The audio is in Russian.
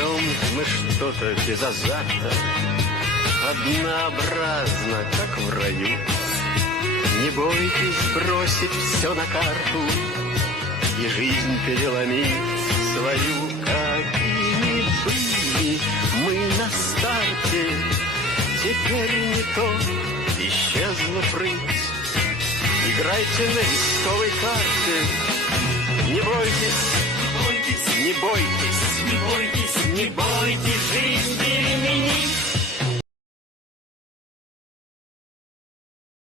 Живем мы что-то без азарта, однообразно, как в раю. Не бойтесь бросить все на карту и жизнь переломить свою. Какими были мы на старте, теперь не то, исчезла прыть. Играйте на рисковой карте, не бойтесь, не бойтесь, не бойтесь, не бойтесь жизнь переменить.